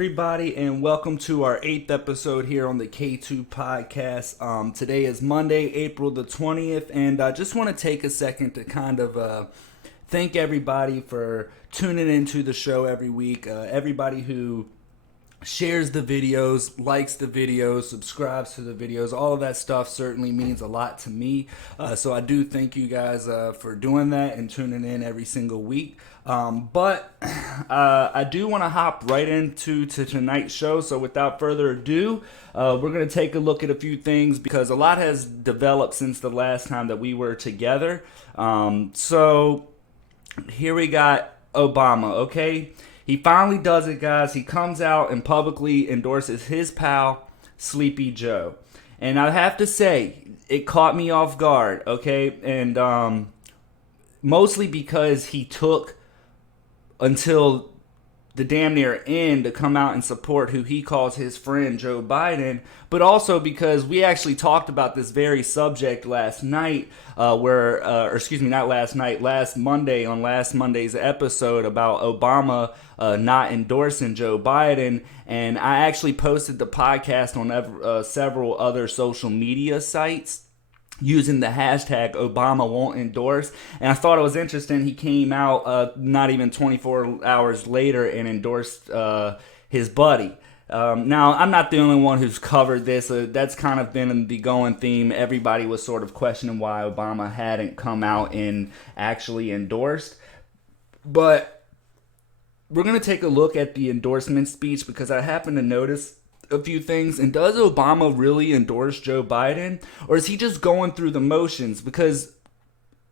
everybody, and welcome to our 8th episode here on the K2 Podcast. Today is Monday, April the 20th, and I just want to take a second to kind of thank everybody for tuning into the show every week. Everybody who shares the videos, likes the videos, subscribes to the videos, all of that stuff certainly means a lot to me. So I do thank you guys for doing that and tuning in every single week. But I do want to hop right into tonight's show. So without further ado, we're going to take a look at a few things because a lot has developed since the last time that we were together. So here we got Obama, okay? He finally does it, guys. He comes out and publicly endorses his pal, Sleepy Joe. And I have to say, it caught me off guard, okay? And mostly because he took until the damn near end to come out and support who he calls his friend Joe Biden, but also because we actually talked about this very subject last night, last Monday on last Monday's episode about Obama not endorsing Joe Biden, and I actually posted the podcast on several other social media sites using the hashtag Obama won't endorse. And I thought it was interesting. He came out not even 24 hours later and endorsed his buddy. Now, I'm not the only one who's covered this. That's kind of been the going theme. Everybody was sort of questioning why Obama hadn't come out and actually endorsed. But we're going to take a look at the endorsement speech because I happen to notice a few things. And does Obama really endorse Joe Biden, or is he just going through the motions? Because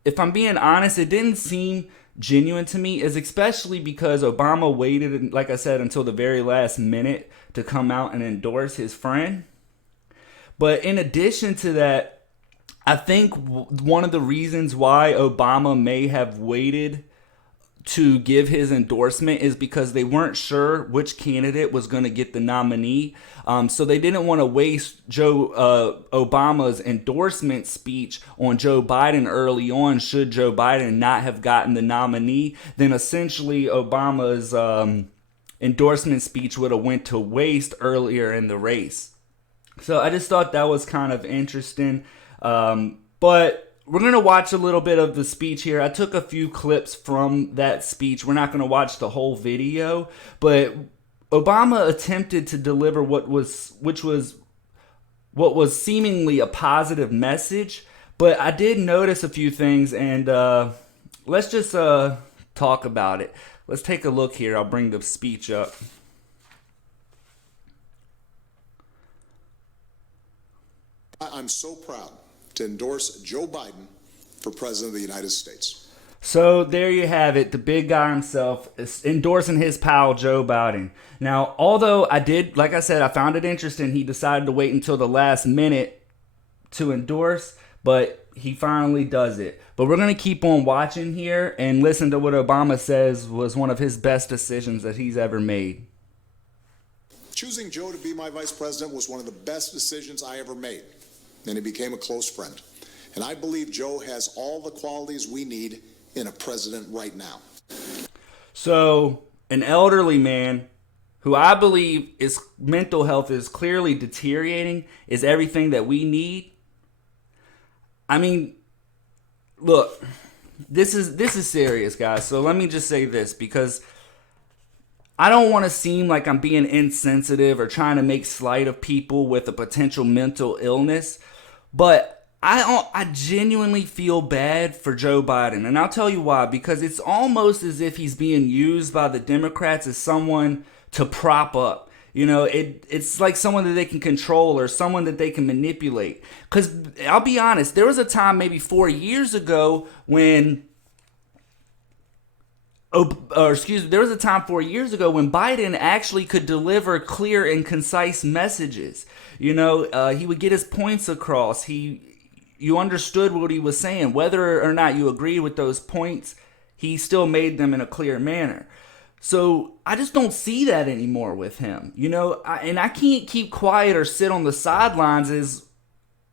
if I'm being honest, it didn't seem genuine to me, is especially because Obama waited, like I said, until the very last minute to come out and endorse his friend. But in addition to that, I think one of the reasons why Obama may have waited to give his endorsement is because they weren't sure which candidate was going to get the nominee. So they didn't want to waste Obama's endorsement speech on Joe Biden early on. Should Joe Biden not have gotten the nominee, then essentially Obama's endorsement speech would have went to waste earlier in the race. So I just thought that was kind of interesting. But we're going to watch a little bit of the speech here. I took a few clips from that speech. We're not going to watch the whole video, but Obama attempted to deliver what was seemingly a positive message, but I did notice a few things, and let's just talk about it. Let's take a look here. I'll bring the speech up. I'm so proud to endorse Joe Biden for President of the United States. So there you have it. The big guy himself is endorsing his pal, Joe Biden. Now, although I found it interesting, he decided to wait until the last minute to endorse, but he finally does it. But we're going to keep on watching here and listen to what Obama says was one of his best decisions that he's ever made. Choosing Joe to be my vice president was one of the best decisions I ever made, and he became a close friend. And I believe Joe has all the qualities we need in a president right now. So, an elderly man who I believe his mental health is clearly deteriorating is everything that we need. I mean, look, this is serious, guys. So let me just say this, because I don't want to seem like I'm being insensitive or trying to make slight of people with a potential mental illness, but I genuinely feel bad for Joe Biden, and I'll tell you why. Because it's almost as if he's being used by the Democrats as someone to prop up. You know, it's like someone that they can control or someone that they can manipulate. Because I'll be honest, there was a time maybe 4 years ago when there was a time 4 years ago when Biden actually could deliver clear and concise messages. You know, he would get his points across. You understood what he was saying. Whether or not you agreed with those points, he still made them in a clear manner. So I just don't see that anymore with him. You know, I can't keep quiet or sit on the sidelines as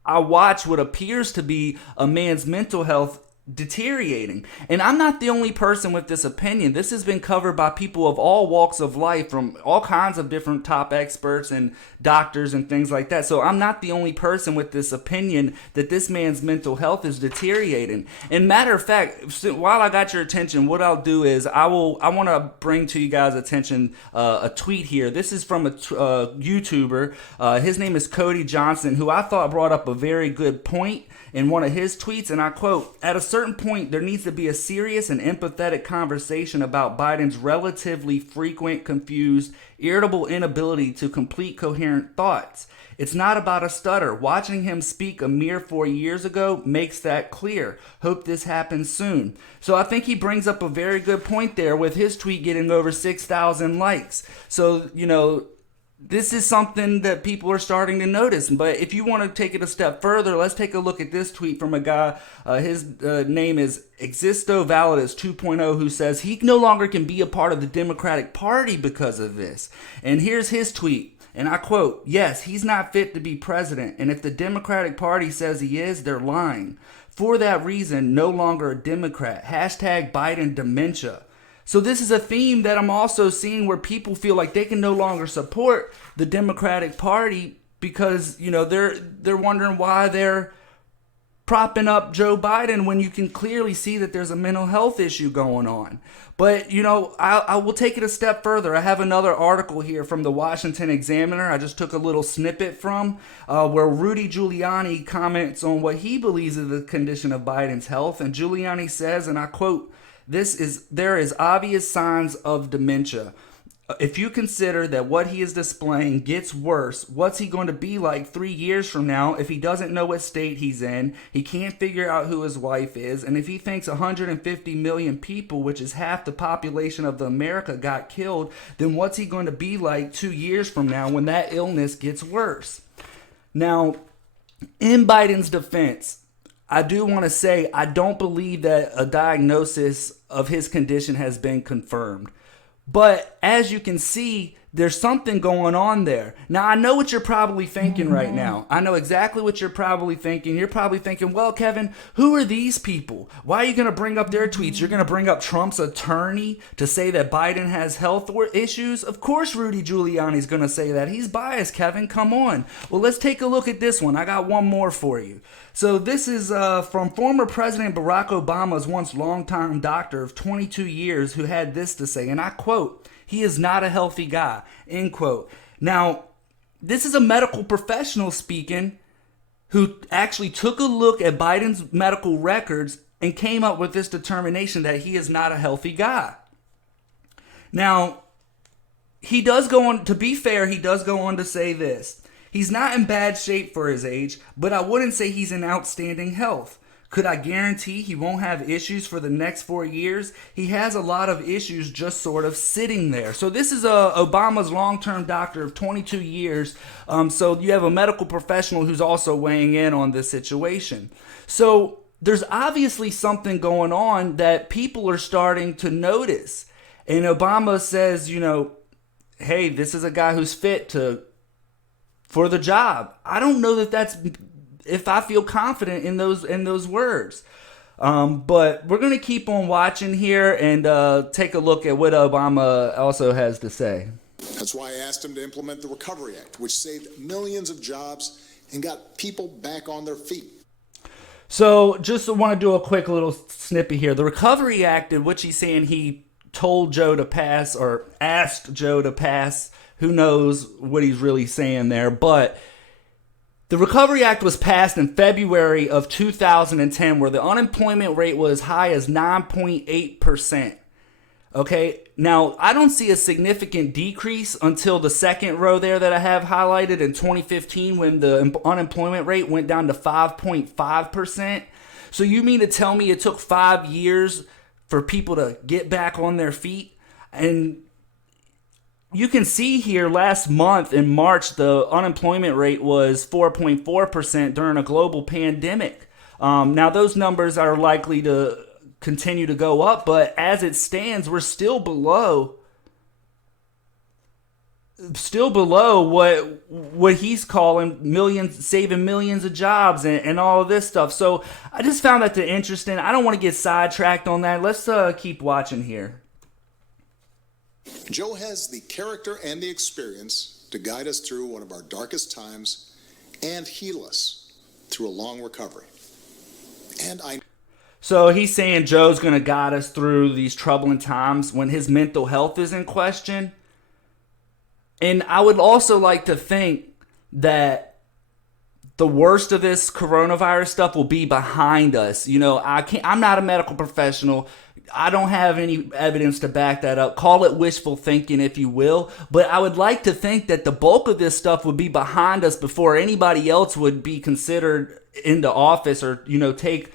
I watch what appears to be a man's mental health deteriorating. And I'm not the only person with this opinion. This has been covered by people of all walks of life, from all kinds of different top experts and doctors and things like that. So I'm not the only person with this opinion that this man's mental health is deteriorating. And matter of fact, while I got your attention, what I'll do is I want to bring to you guys' attention a tweet here. This is from a YouTuber. His name is Cody Johnson, who I thought brought up a very good point in one of his tweets, and I quote, "At a certain point, there needs to be a serious and empathetic conversation about Biden's relatively frequent, confused, irritable inability to complete coherent thoughts. It's not about a stutter. Watching him speak a mere 4 years ago makes that clear. Hope this happens soon." So I think he brings up a very good point there with his tweet getting over 6,000 likes. So, this is something that people are starting to notice. But if you want to take it a step further, let's take a look at this tweet from a guy. His name is Existo Validus 2.0, who says he no longer can be a part of the Democratic Party because of this. And here's his tweet. And I quote, "Yes, he's not fit to be president. And if the Democratic Party says he is, they're lying. For that reason, no longer a Democrat. Hashtag Biden dementia." So this is a theme that I'm also seeing where people feel like they can no longer support the Democratic Party because, they're wondering why they're propping up Joe Biden when you can clearly see that there's a mental health issue going on. But, I will take it a step further. I have another article here from the Washington Examiner. I just took a little snippet from where Rudy Giuliani comments on what he believes is the condition of Biden's health. And Giuliani says, and I quote, "There is obvious signs of dementia. If you consider that what he is displaying gets worse, what's he going to be like 3 years from now if he doesn't know what state he's in, he can't figure out who his wife is, and if he thinks 150 million people, which is half the population of America, got killed, then what's he going to be like 2 years from now when that illness gets worse?" Now, in Biden's defense, I do want to say I don't believe that a diagnosis of his condition has been confirmed. But as you can see, there's something going on there. Now, I know what you're probably thinking right now. I know exactly what you're probably thinking. You're probably thinking, well, Kevin, who are these people? Why are you going to bring up their tweets? You're going to bring up Trump's attorney to say that Biden has health issues? Of course Rudy Giuliani's going to say that. He's biased, Kevin. Come on. Well, let's take a look at this one. I got one more for you. So this is from former President Barack Obama's once longtime doctor of 22 years who had this to say, and I quote, "He is not a healthy guy," end quote. Now, this is a medical professional speaking who actually took a look at Biden's medical records and came up with this determination that he is not a healthy guy. Now, he does go on, to be fair, he does go on to say this. He's not in bad shape for his age, but I wouldn't say he's in outstanding health. Could I guarantee he won't have issues for the next 4 years? He has a lot of issues just sort of sitting there. So this is Obama's long-term doctor of 22 years. So you have a medical professional who's also weighing in on this situation. So there's obviously something going on that people are starting to notice. And Obama says, hey, this is a guy who's fit for the job. I don't know if I feel confident in those words. But we're going to keep on watching here and take a look at what Obama also has to say. That's why I asked him to implement the Recovery Act, which saved millions of jobs and got people back on their feet. So just want to do a quick little snippet here. The Recovery Act, in which he's saying he told Joe to pass or asked Joe to pass, who knows what he's really saying there, but the Recovery Act was passed in February of 2010, where the unemployment rate was as high as 9.8%. Okay, now I don't see a significant decrease until the second row there that I have highlighted in 2015, when the unemployment rate went down to 5.5%. So you mean to tell me it took 5 years for people to get back on their feet? And you can see here last month in March, the unemployment rate was 4.4% during a global pandemic. Now, those numbers are likely to continue to go up, but as it stands, we're still below still below what he's calling saving millions of jobs and all of this stuff. So I just found that interesting. I don't want to get sidetracked on that. Let's keep watching here. Joe has the character and the experience to guide us through one of our darkest times and heal us through a long recovery. So he's saying Joe's going to guide us through these troubling times when his mental health is in question. And I would also like to think that the worst of this coronavirus stuff will be behind us. You know, I'm not a medical professional. I don't have any evidence to back that up. Call it wishful thinking, if you will. But I would like to think that the bulk of this stuff would be behind us before anybody else would be considered into office or, take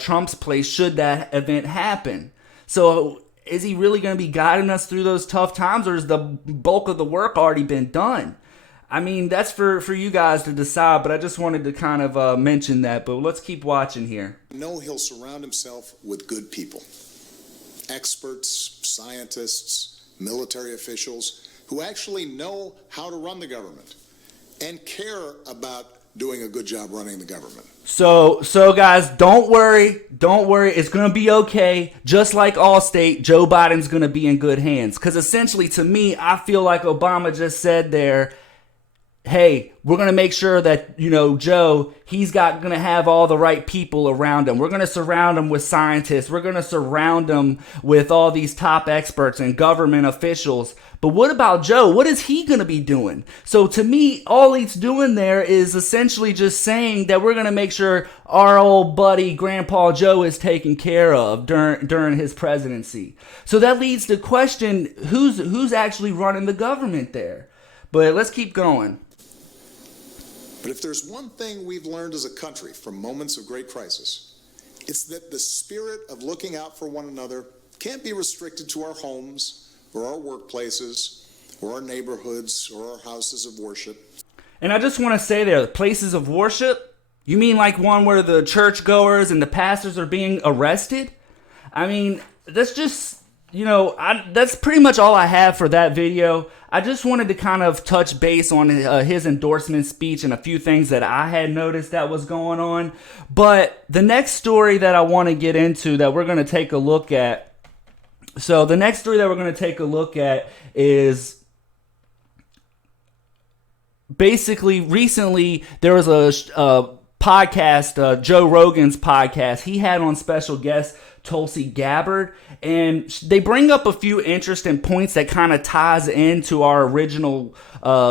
Trump's place should that event happen. So is he really going to be guiding us through those tough times, or has the bulk of the work already been done? I mean, that's for you guys to decide, but I just wanted to kind of mention that. But let's keep watching here. No, he'll surround himself with good people. Experts, scientists, military officials who actually know how to run the government and care about doing a good job running the government. So guys, don't worry. It's going to be okay. Just like Allstate, Joe Biden's going to be in good hands. Because essentially, to me, I feel like Obama just said there, hey, we're going to make sure that, Joe, he's going to have all the right people around him. We're going to surround him with scientists. We're going to surround him with all these top experts and government officials. But what about Joe? What is he going to be doing? So to me, all he's doing there is essentially just saying that we're going to make sure our old buddy, Grandpa Joe, is taken care of during his presidency. So that leads to question, who's actually running the government there? But let's keep going. But if there's one thing we've learned as a country from moments of great crisis, it's that the spirit of looking out for one another can't be restricted to our homes or our workplaces or our neighborhoods or our houses of worship. And I just want to say there, places of worship? You mean like one where the churchgoers and the pastors are being arrested? I mean, that's just, that's pretty much all I have for that video. I just wanted to kind of touch base on his endorsement speech and a few things that I had noticed that was going on. But the next story that I want to get into that we're going to take a look at. So the next story that we're going to take a look at is basically recently there was a podcast, Joe Rogan's podcast. He had on special guest Tulsi Gabbard, and they bring up a few interesting points that kind of ties into our original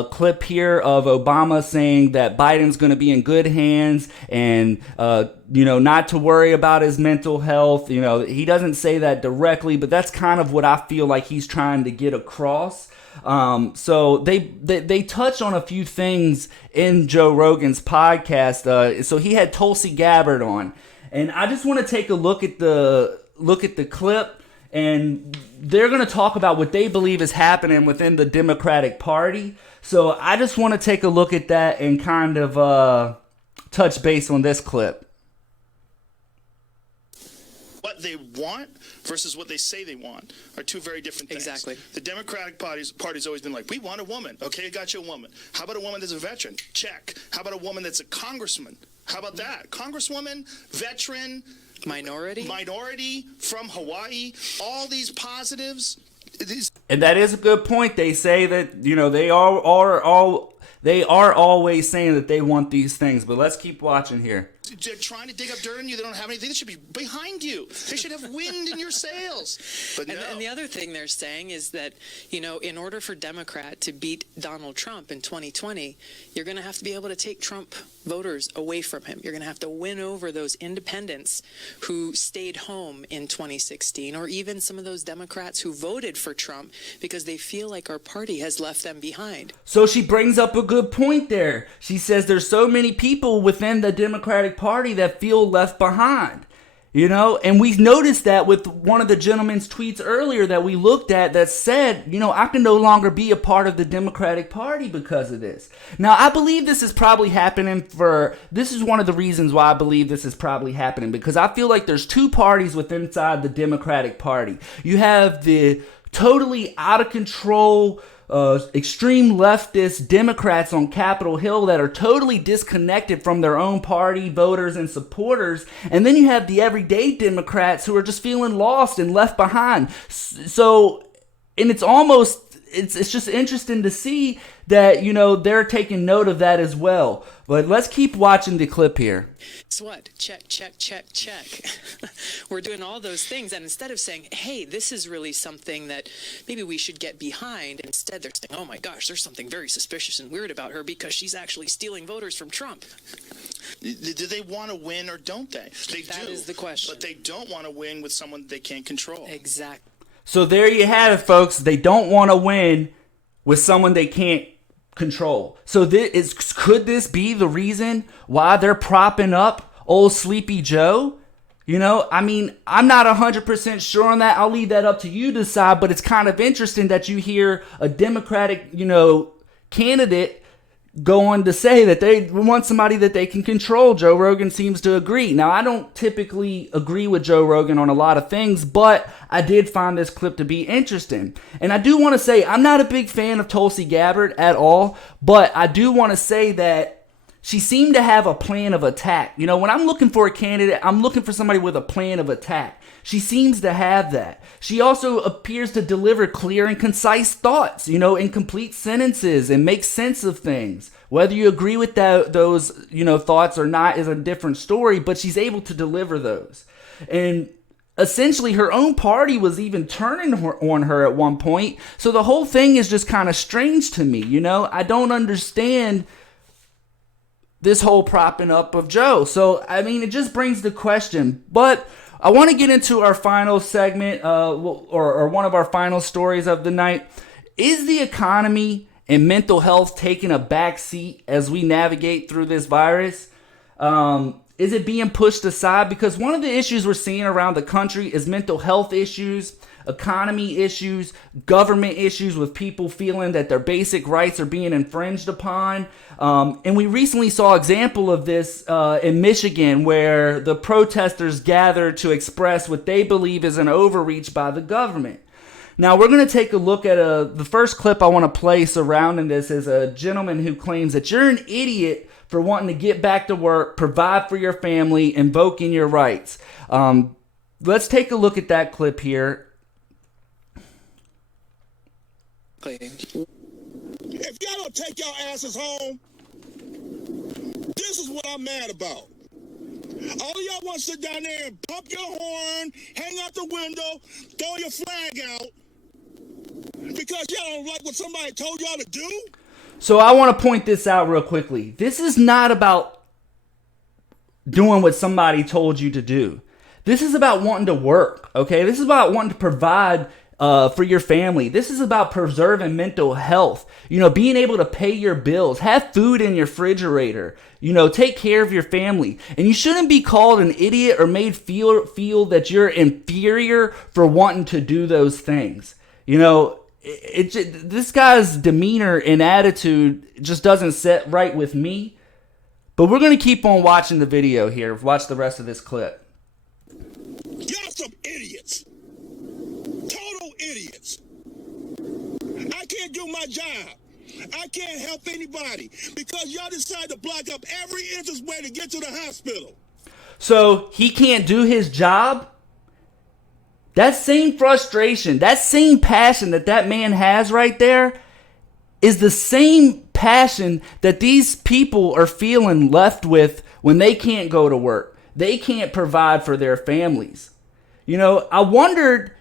clip here of Obama saying that Biden's going to be in good hands and, not to worry about his mental health. He doesn't say that directly, but that's kind of what I feel like he's trying to get across. So they touch on a few things in Joe Rogan's podcast. So he had Tulsi Gabbard on. And I just want to take a look at the clip, and they're going to talk about what they believe is happening within the Democratic Party. So I just want to take a look at that and kind of touch base on this clip. What they want versus what they say they want are two very different things. Exactly. The Democratic Party's always been like, we want a woman. Okay, I got you a woman. How about a woman that's a veteran? Check. How about a woman that's a congressman? How about that? Congresswoman, veteran, minority from Hawaii, all these positives. And that is a good point. They say that, they are always saying that they want these things, but let's keep watching here. They're trying to dig up dirt on you. They don't have anything. They should be behind you. They should have wind in your sails. But no. And the other thing they're saying is that, in order for Democrat to beat Donald Trump in 2020, you're going to have to be able to take Trump voters away from him. You're going to have to win over those independents who stayed home in 2016, or even some of those Democrats who voted for Trump because they feel like our party has left them behind. So she brings up a good point there. She says there's so many people within the Democratic Party that feel left behind, and we noticed that with one of the gentleman's tweets earlier that we looked at that said, I can no longer be a part of the Democratic Party because of this. Now, I believe this is probably happening this is one of the reasons why I believe this is probably happening, because I feel like there's two parties inside the Democratic Party. You have the totally out of control extreme leftist Democrats on Capitol Hill that are totally disconnected from their own party, voters, and supporters. And then you have the everyday Democrats who are just feeling lost and left behind. So, and it's just interesting to see that, they're taking note of that as well. But let's keep watching the clip here. Guess what? Check, check, check, check. We're doing all those things. And instead of saying, hey, this is really something that maybe we should get behind, instead they're saying, oh my gosh, there's something very suspicious and weird about her because she's actually stealing voters from Trump. Do they want to win or don't they? That is the question. But they don't want to win with someone they can't control. Exactly. So there you have it, folks. They don't want to win with someone they can't control. So could this be the reason why they're propping up old Sleepy Joe? I'm not 100% sure on that. I'll leave that up to you to decide, but it's kind of interesting that you hear a Democratic, candidate go on to say that they want somebody that they can control. Joe Rogan seems to agree. Now, I don't typically agree with Joe Rogan on a lot of things, but I did find this clip to be interesting. And I do want to say, I'm not a big fan of Tulsi Gabbard at all, but I do want to say that she seemed to have a plan of attack. When I'm looking for a candidate, I'm looking for somebody with a plan of attack. She seems to have that. She also appears to deliver clear and concise thoughts, in complete sentences and make sense of things. Whether you agree with those, thoughts or not is a different story, but she's able to deliver those. And essentially her own party was even turning on her at one point. So the whole thing is just kind of strange to me. I don't understand this whole propping up of Joe. So, it just brings the question. But I want to get into our final segment, or one of our final stories of the night. Is the economy and mental health taking a back seat as we navigate through this virus? Is it being pushed aside? Because one of the issues we're seeing around the country is mental health issues, economy issues, government issues with people feeling that their basic rights are being infringed upon. And we recently saw an example of this in Michigan, where the protesters gathered to express what they believe is an overreach by the government. Now, we're going to take a look at the first clip I want to play surrounding this is a gentleman who claims that you're an idiot for wanting to get back to work, provide for your family, invoking your rights. Let's take a look at that clip here. If y'all don't take y'all asses home, this is what I'm mad about. All y'all want to sit down there and pump your horn, hang out the window, throw your flag out, because y'all don't like what somebody told y'all to do? So I want to point this out real quickly. This is not about doing what somebody told you to do. This is about wanting to work, okay? This is about wanting to provide for your family. This is about preserving mental health. Being able to pay your bills, have food in your refrigerator, take care of your family. And you shouldn't be called an idiot or made feel that you're inferior for wanting to do those things. This guy's demeanor and attitude just doesn't sit right with me. But we're going to keep on watching the video here. Watch the rest of this clip. Y'all some idiots. Total idiots. I can't do my job. I can't help anybody because y'all decide to block up every entrance way to get to the hospital. So he can't do his job? That same frustration, that same passion that man has right there is the same passion that these people are feeling left with when they can't go to work. They can't provide for their families. I wondered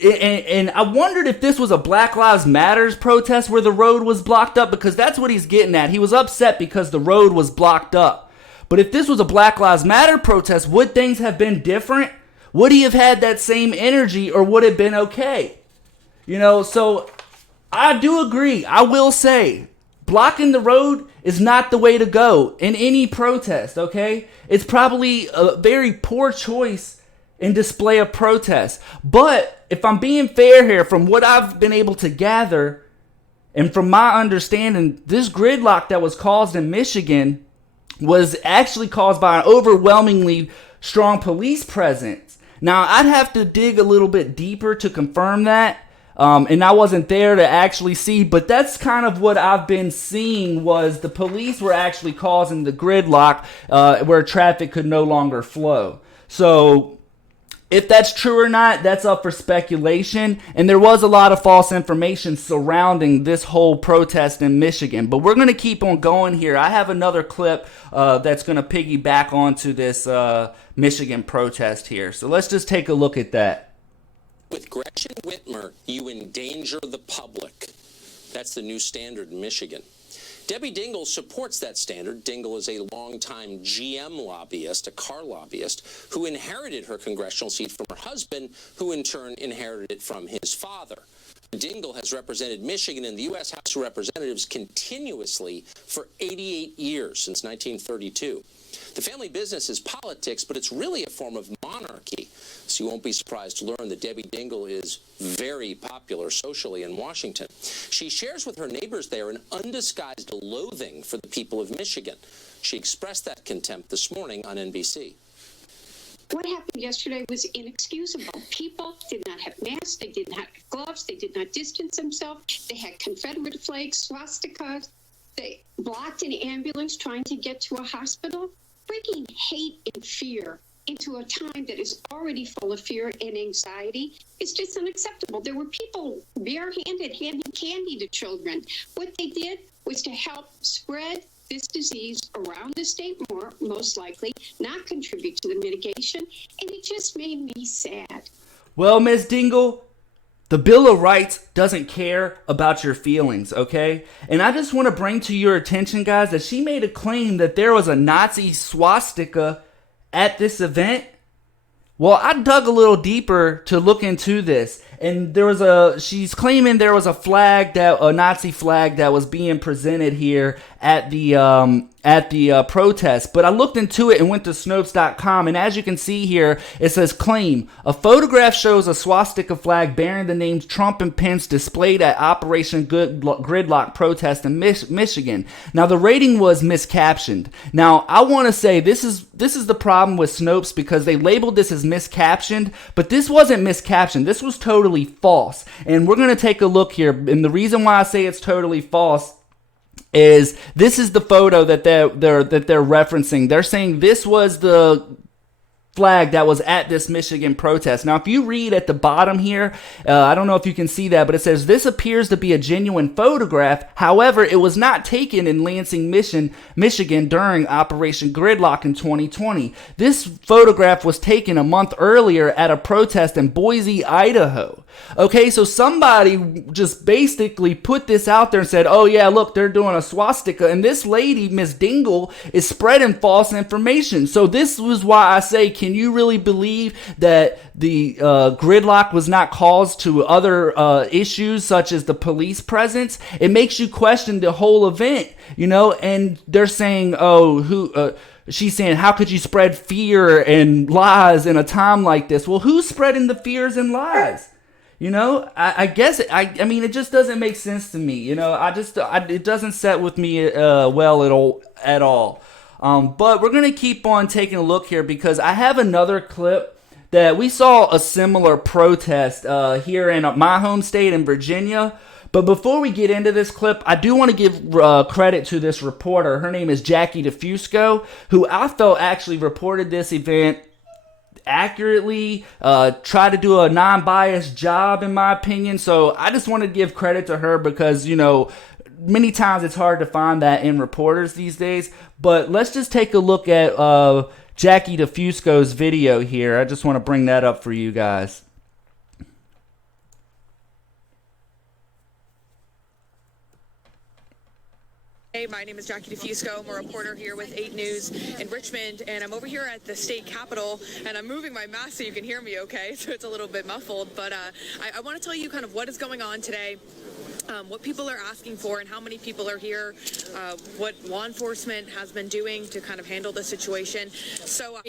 if this was a Black Lives Matter protest where the road was blocked up, because that's what he's getting at. He was upset because the road was blocked up. But if this was a Black Lives Matter protest, would things have been different? Would he have had that same energy, or would it have been okay? So I do agree. I will say, blocking the road is not the way to go in any protest, okay? It's probably a very poor choice in display of protest. But if I'm being fair here, from what I've been able to gather, and from my understanding, this gridlock that was caused in Michigan was actually caused by an overwhelmingly strong police presence. Now, I'd have to dig a little bit deeper to confirm that. And I wasn't there to actually see, but that's kind of what I've been seeing, was the police were actually causing the gridlock where traffic could no longer flow. So if that's true or not, that's up for speculation. And there was a lot of false information surrounding this whole protest in Michigan. But we're going to keep on going here. I have another clip that's going to piggyback onto this Michigan protest here. So let's just take a look at that. With Gretchen Whitmer, you endanger the public. That's the new standard in Michigan. Debbie Dingell supports that standard. Dingell is a longtime GM lobbyist, a car lobbyist, who inherited her congressional seat from her husband, who in turn inherited it from his father. Dingell has represented Michigan in the U.S. House of Representatives continuously for 88 years, since 1932. The family business is politics, but it's really a form of monarchy. So you won't be surprised to learn that Debbie Dingell is very popular socially in Washington. She shares with her neighbors there an undisguised loathing for the people of Michigan. She expressed that contempt this morning on NBC. What happened yesterday was inexcusable. People did not have masks, they did not have gloves, they did not distance themselves, they had Confederate flags, swastikas, they blocked an ambulance trying to get to a hospital. Bringing hate and fear into a time that is already full of fear and anxiety is just unacceptable. There were people barehanded handing candy to children. What they did was to help spread this disease around the state more, most likely, not contribute to the mitigation, and it just made me sad. Well, Ms. Dingell, the Bill of Rights doesn't care about your feelings, okay? And I just want to bring to your attention, guys, that she made a claim that there was a Nazi swastika at this event. Well, I dug a little deeper to look into this, and she's claiming there was a Nazi flag that was being presented here at the protest. But I looked into it and went to Snopes.com, and as you can see here, it says claim. A photograph shows a swastika flag bearing the names Trump and Pence displayed at Operation Gridlock protest in Michigan. Now, the rating was miscaptioned. Now, I want to say this is the problem with Snopes, because they labeled this as miscaptioned, but this wasn't miscaptioned. This was totally false. And we're going to take a look here. And the reason why I say it's totally false is this is the photo that they're referencing. They're saying this was the flag that was at this Michigan protest. Now, if you read at the bottom here, I don't know if you can see that, but it says this appears to be a genuine photograph. However, it was not taken in Lansing, Michigan during Operation Gridlock in 2020. This photograph was taken a month earlier at a protest in Boise, Idaho. Okay, so somebody just basically put this out there and said, oh yeah, look, they're doing a swastika, and this lady, Ms. Dingell, is spreading false information. So this was why I say, can you really believe that the gridlock was not caused to other issues such as the police presence? It makes you question the whole event, and they're saying, she's saying, how could you spread fear and lies in a time like this? Well, who's spreading the fears and lies? I guess I mean, it just doesn't make sense to me. It doesn't set with me well at all. But we're going to keep on taking a look here, because I have another clip that we saw a similar protest here in my home state in Virginia. But before we get into this clip, I do want to give credit to this reporter. Her name is Jackie DeFusco, who I felt actually reported this event accurately, try to do a non-biased job, in my opinion. So I just want to give credit to her, because many times it's hard to find that in reporters these days. But let's just take a look at Jackie DeFusco's video here. I just want to bring that up for you guys. Hey, my name is Jackie DeFusco. I'm a reporter here with 8 News in Richmond, and I'm over here at the state capitol, and I'm moving my mask so you can hear me okay, so it's a little bit muffled, but I want to tell you kind of what is going on today. What people are asking for and how many people are here, what law enforcement has been doing to kind of handle the situation. So,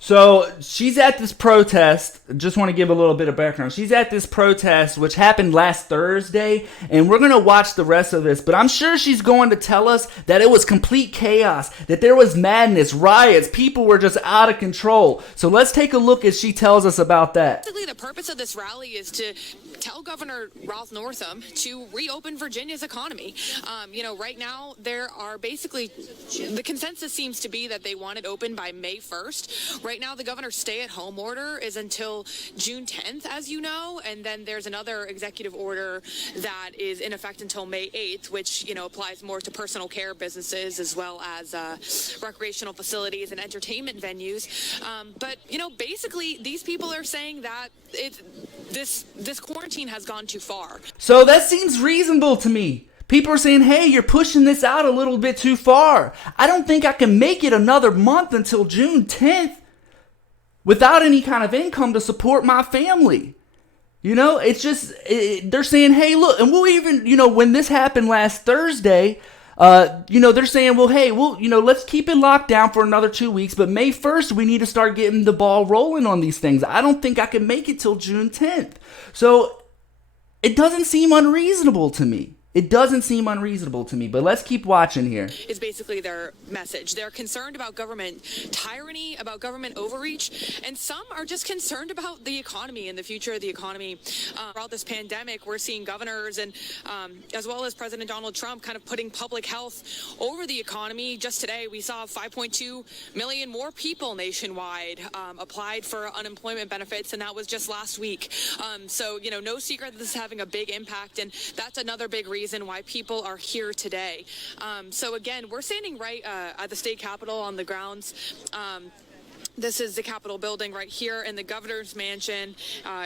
So she's at this protest. Just want to give a little bit of background. She's at this protest, which happened last Thursday, and we're going to watch the rest of this. But I'm sure she's going to tell us that it was complete chaos, that there was madness, riots, people were just out of control. So let's take a look as she tells us about that. Basically, the purpose of this rally is to tell Governor Ralph Northam to reopen Virginia's economy. Right now there are basically, the consensus seems to be that they want it open by May 1st. Right now the governor's stay-at-home order is until June 10th, as you know, and then there's another executive order that is in effect until May 8th, which, applies more to personal care businesses as well as recreational facilities and entertainment venues. But basically these people are saying that this quarantine has gone too far. So that seems reasonable to me. People are saying, hey, you're pushing this out a little bit too far. I don't think I can make it another month until June 10th without any kind of income to support my family. It's just, they're saying, hey, look, and we'll even, when this happened last Thursday, they're saying, well, hey, let's keep it locked down for another 2 weeks, but May 1st, we need to start getting the ball rolling on these things. I don't think I can make it till June 10th. So it doesn't seem unreasonable to me. But let's keep watching here. Is basically their message. They're concerned about government tyranny, about government overreach, and some are just concerned about the economy and the future of the economy. Throughout this pandemic, we're seeing governors and as well as President Donald Trump kind of putting public health over the economy. Just today, we saw 5.2 million more people nationwide applied for unemployment benefits, and that was just last week. So, no secret that this is having a big impact, and that's another big reason why people are here today. So again, we're standing right at the state capitol on the grounds. This is the Capitol building right here, and the governor's mansion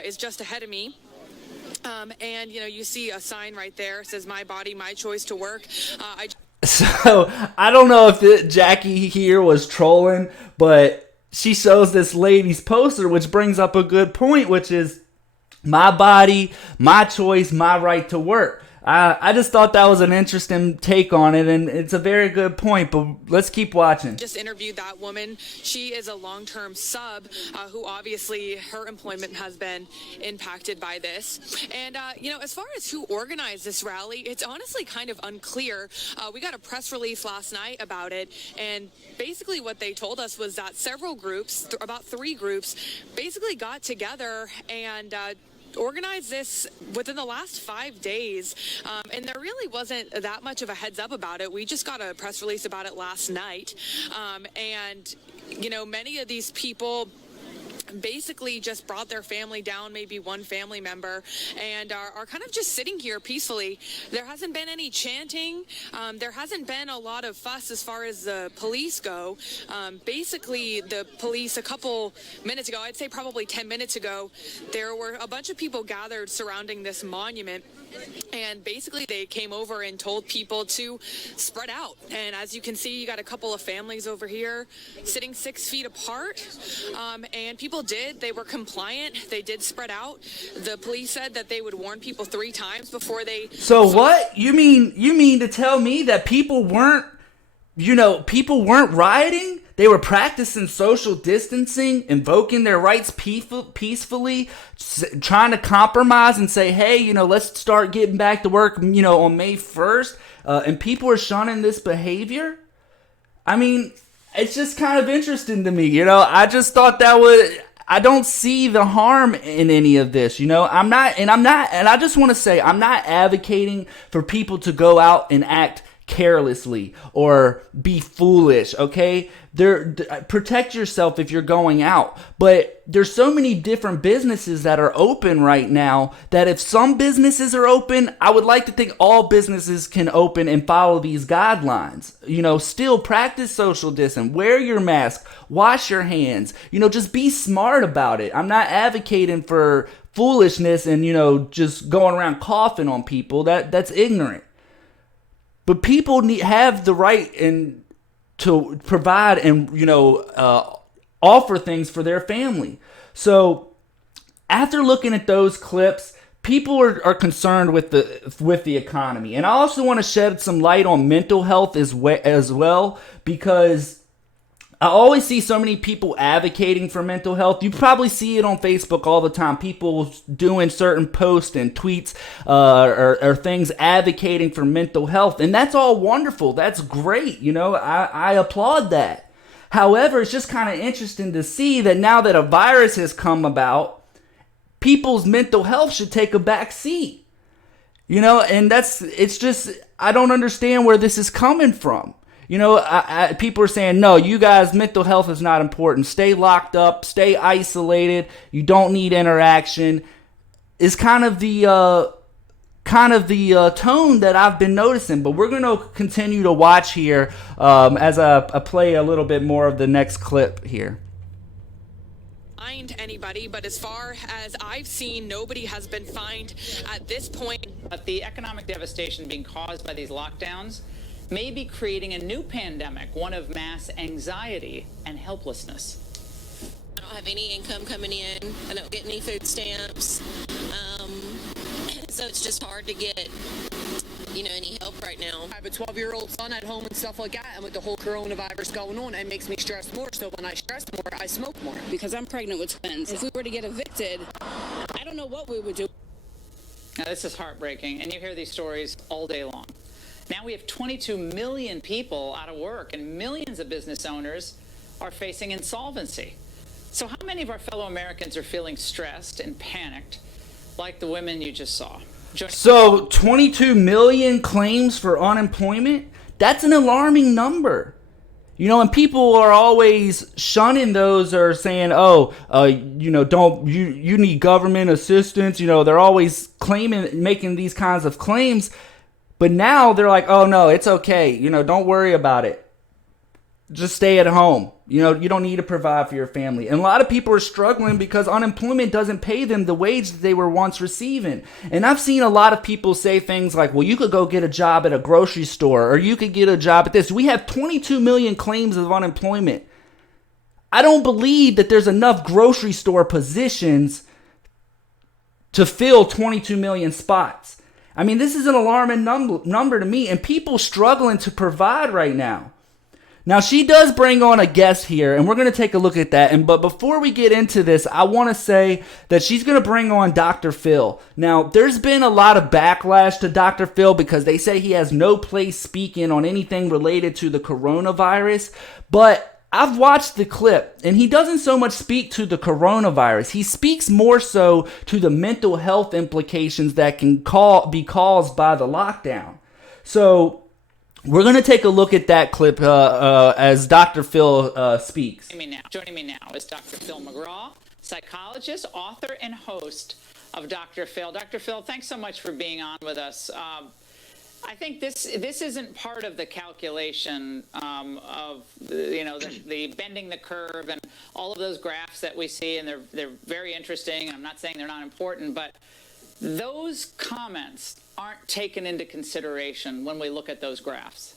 is just ahead of me. And you see a sign right there. It says, "My body, my choice to work." So I don't know if Jackie here was trolling, but she shows this lady's poster, which brings up a good point, which is my body, my choice, my right to work. I just thought that was an interesting take on it, and it's a very good point, but let's keep watching. Just interviewed that woman. She is a long-term sub who obviously her employment has been impacted by this. And, as far as who organized this rally, it's honestly kind of unclear. We got a press release last night about it, and basically what they told us was that several groups, about 3 groups, basically got together and organized this within the last 5 days, and there really wasn't that much of a heads up about it. We just got a press release about it last night, and many of these people basically just brought their family down, maybe one family member, and are kind of just sitting here peacefully. There hasn't been any chanting. There hasn't been a lot of fuss as far as the police go. Basically, the police a couple minutes ago, I'd say probably 10 minutes ago, there were a bunch of people gathered surrounding this monument. And basically they came over and told people to spread out. And as you can see, you got a couple of families over here sitting 6 feet apart. And people did. They were compliant. They did spread out. The police said that they would warn people 3 times before they... So what? You mean to tell me that people weren't rioting? They were practicing social distancing, invoking their rights peacefully, trying to compromise and say, hey, let's start getting back to work, on May 1st. And people are shunning this behavior? I mean, it's just kind of interesting to me, I just thought I don't see the harm in any of this, and I just want to say, I'm not advocating for people to go out and act carelessly or be foolish, okay? Protect yourself if you're going out. But there's so many different businesses that are open right now that if some businesses are open, I would like to think all businesses can open and follow these guidelines. Still practice social distance, wear your mask, wash your hands, just be smart about it. I'm not advocating for foolishness and, just going around coughing on people. That's ignorant. But people have the right to provide and offer things for their family. So after looking at those clips, people are concerned with the economy, and I also want to shed some light on mental health as well, because I always see so many people advocating for mental health. You probably see it on Facebook all the time. People doing certain posts and tweets or things advocating for mental health. And that's all wonderful. That's great. I applaud that. However, it's just kind of interesting to see that now that a virus has come about, people's mental health should take a back seat. You know, and it's just, I don't understand where this is coming from. You know, people are saying, no, you guys, mental health is not important. Stay locked up, stay isolated. You don't need interaction. Is kind of the tone that I've been noticing. But we're going to continue to watch here as I play a little bit more of the next clip here. Anybody, but as far as I've seen, nobody has been fined at this point. But the economic devastation being caused by these lockdowns may be creating a new pandemic, one of mass anxiety and helplessness. I don't have any income coming in. I don't get any food stamps. So it's just hard to get, any help right now. I have a 12-year-old son at home and stuff like that, and with the whole coronavirus going on, it makes me stress more. So when I stress more, I smoke more. Because I'm pregnant with twins. If we were to get evicted, I don't know what we would do. Now, this is heartbreaking, and you hear these stories all day long. Now we have 22 million people out of work, and millions of business owners are facing insolvency. So how many of our fellow Americans are feeling stressed and panicked like the women you just saw? So 22 million claims for unemployment? That's an alarming number. You know, and people are always shunning those or saying, you need government assistance. You know, they're always making these kinds of claims. But now they're like, oh, no, it's okay. You know, don't worry about it. Just stay at home. You know, you don't need to provide for your family. And a lot of people are struggling because unemployment doesn't pay them the wage that they were once receiving. And I've seen a lot of people say things like, well, you could go get a job at a grocery store, or you could get a job at this. We have 22 million claims of unemployment. I don't believe that there's enough grocery store positions to fill 22 million spots. I mean, this is an alarming number to me, and people struggling to provide right now. Now, she does bring on a guest here, and we're going to take a look at that. But before we get into this, I want to say that she's going to bring on Dr. Phil. Now, there's been a lot of backlash to Dr. Phil because they say he has no place speaking on anything related to the coronavirus. But I've watched the clip, and he doesn't so much speak to the coronavirus. He speaks more so to the mental health implications that can be caused by the lockdown. So we're going to take a look at that clip as Dr. Phil speaks. Joining me now is Dr. Phil McGraw, psychologist, author, and host of Dr. Phil. Dr. Phil, thanks so much for being on with us. I think this isn't part of the calculation of the bending the curve and all of those graphs that we see, and they're very interesting. And I'm not saying they're not important, but those comments aren't taken into consideration when we look at those graphs.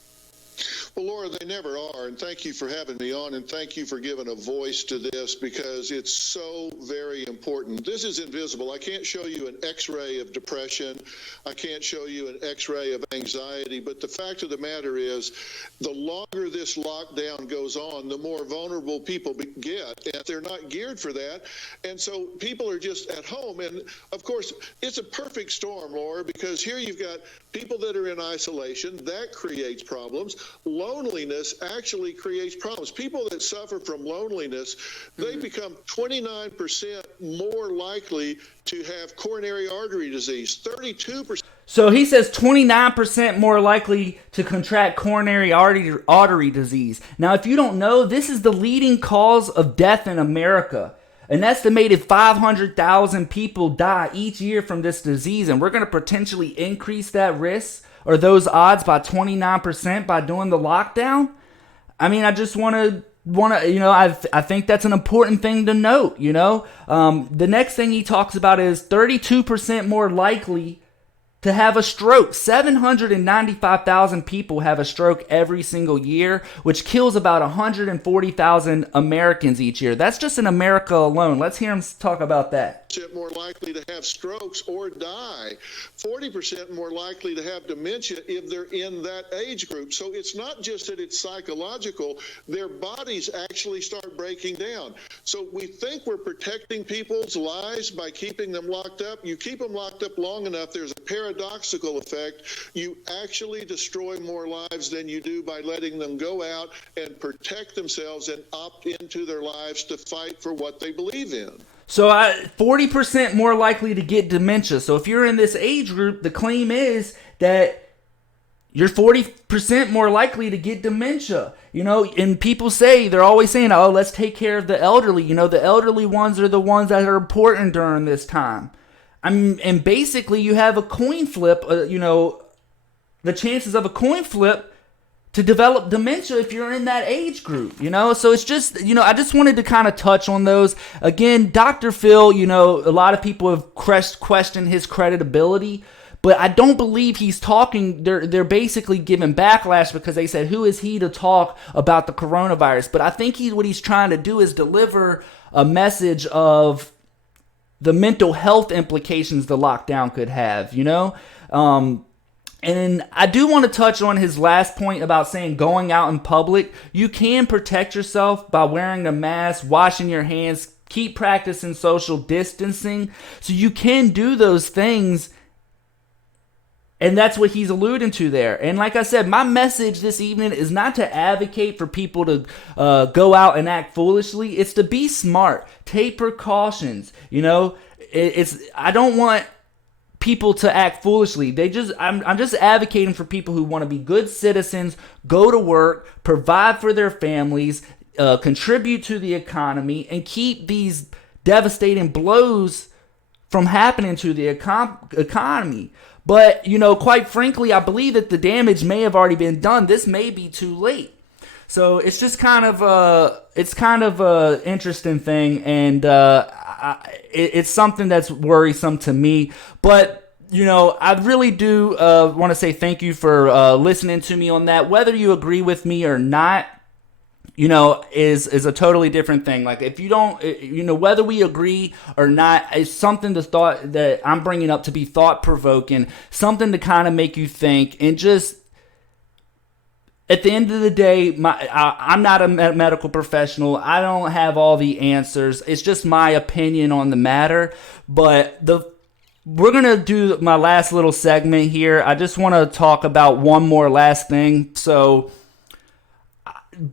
Well, Laura, they never are, and thank you for having me on, and thank you for giving a voice to this because it's so very important. This is invisible. I can't show you an X-ray of depression. I can't show you an X-ray of anxiety, but the fact of the matter is the longer this lockdown goes on, the more vulnerable people get, and they're not geared for that, and so people are just at home, and of course, it's a perfect storm, Laura, because here you've got people that are in isolation. That creates problems. Loneliness actually creates problems. People that suffer from loneliness, they become 29% more likely to have coronary artery disease, 32%. So he says 29% more likely to contract coronary artery disease. Now, if you don't know, this is the leading cause of death in America. An estimated 500,000 people die each year from this disease, and we're going to potentially increase that risk or those odds by 29% by doing the lockdown. I mean, I just want to, I think that's an important thing to note, The next thing he talks about is 32% more likely to have a stroke. 795,000 people have a stroke every single year, which kills about 140,000 Americans each year. That's just in America alone. Let's hear him talk about that. More likely to have strokes or die, 40% more likely to have dementia if they're in that age group. So it's not just that it's psychological, their bodies actually start breaking down. So we think we're protecting people's lives by keeping them locked up. You keep them locked up long enough, there's a paradoxical effect. You actually destroy more lives than you do by letting them go out and protect themselves and opt into their lives to fight for what they believe in. So 40% more likely to get dementia. So if you're in this age group, the claim is that you're 40% more likely to get dementia. And people say, they're always saying, oh, let's take care of the elderly. The elderly ones are the ones that are important during this time. And basically you have a coin flip, the chances of a coin flip to develop dementia if you're in that age group, So it's just, I just wanted to kind of touch on those. Again, Dr. Phil, a lot of people have questioned his credibility, but I don't believe he's talking. They're basically giving backlash because they said, who is he to talk about the coronavirus? But I think what he's trying to do is deliver a message of the mental health implications the lockdown could have, And I do want to touch on his last point about saying going out in public. You can protect yourself by wearing a mask, washing your hands, keep practicing social distancing. So you can do those things. And that's what he's alluding to there. And like I said, my message this evening is not to advocate for people to go out and act foolishly. It's to be smart. Take precautions. I don't want people to act foolishly. I'm just advocating for people who want to be good citizens, go to work, provide for their families, contribute to the economy, and keep these devastating blows from happening to the economy. But, quite frankly, I believe that the damage may have already been done. This may be too late. So it's just kind of a interesting thing, and it's something that's worrisome to me. But, I really do want to say thank you for listening to me on that. Whether you agree with me or not, is a totally different thing. Like, if you don't, whether we agree or not, it's something that I'm bringing up to be thought-provoking, something to kind of make you think, and just, at the end of the day, I'm not a medical professional. I don't have all the answers. It's just my opinion on the matter. But we're going to do my last little segment here. I just want to talk about one more last thing. So,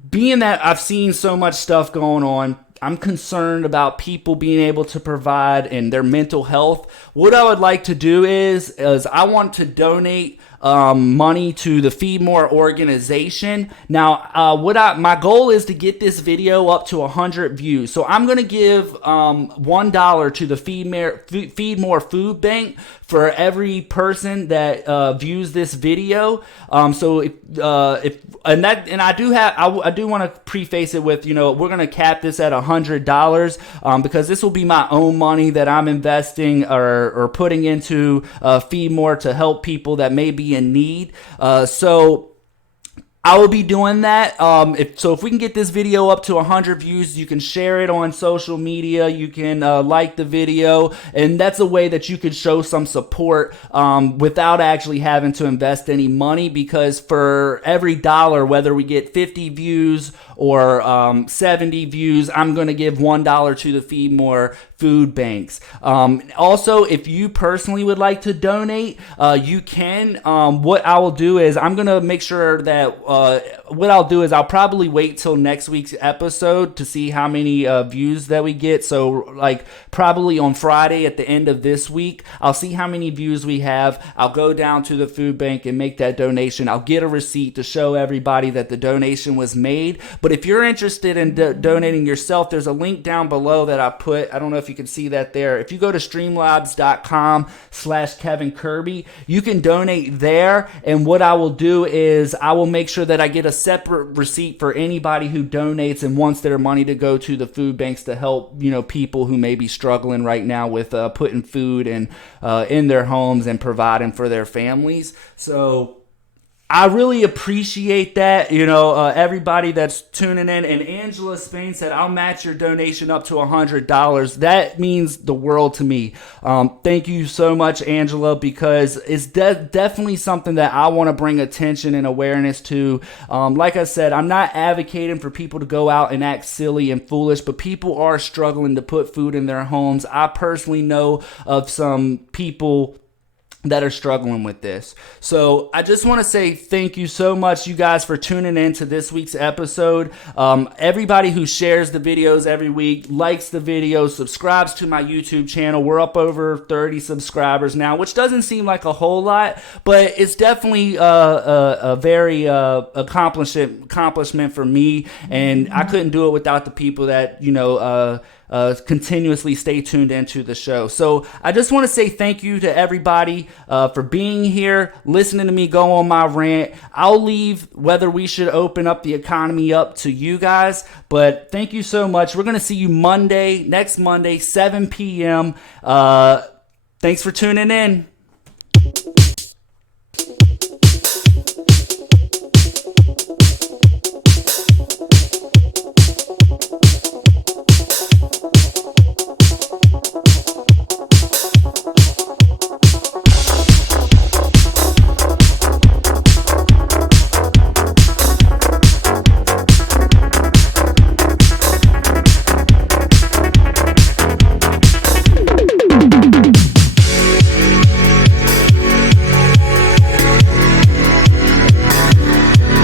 being that I've seen so much stuff going on, I'm concerned about people being able to provide and their mental health. What I would like to do is I want to donate money to the Feed More organization. Now, my goal is to get this video up to 100 views. So I'm going to give $1 to the Feed More Food Bank for every person that views this video. So I do want to preface it with, we're going to cap this at $100 because this will be my own money that I'm investing or putting into Feed More to help people that may be in need. So I will be doing that. If we can get this video up to 100 views, you can share it on social media. You can like the video, and that's a way that you can show some support without actually having to invest any money. Because for every dollar, whether we get 50 views or 70 views, I'm going to give $1 to the Feed More food banks. Also, if you personally would like to donate, you can. What I will do is I'm going to make sure that what I'll do is I'll probably wait till next week's episode to see how many views that we get. So like probably on Friday at the end of this week, I'll see how many views we have. I'll go down to the food bank and make that donation. I'll get a receipt to show everybody that the donation was made. But if you're interested in donating yourself, there's a link down below that I put. I don't know if you can see that there. If you go to streamlabs.com/Kevin Kirby, you can donate there. And what I will do is I will make sure that I get a separate receipt for anybody who donates and wants their money to go to the food banks to help, people who may be struggling right now with putting food in their homes and providing for their families. So I really appreciate that, everybody that's tuning in. And Angela Spain said, I'll match your donation up to $100. That means the world to me. Thank you so much, Angela, because it's definitely something that I want to bring attention and awareness to. Like I said, I'm not advocating for people to go out and act silly and foolish, but people are struggling to put food in their homes. I personally know of some people that are struggling with this. So I just want to say thank you so much, you guys, for tuning in to this week's episode. Everybody who shares the videos every week, likes the videos, subscribes to my YouTube channel. We're up over 30 subscribers now, which doesn't seem like a whole lot, but it's definitely a very accomplishment for me, and I couldn't do it without the people that, continuously stay tuned into the show. So I just want to say thank you to everybody for being here, listening to me go on my rant. I'll leave whether we should open up the economy up to you guys, but thank you so much. We're going to see you next Monday, 7 p.m. Thanks for tuning in.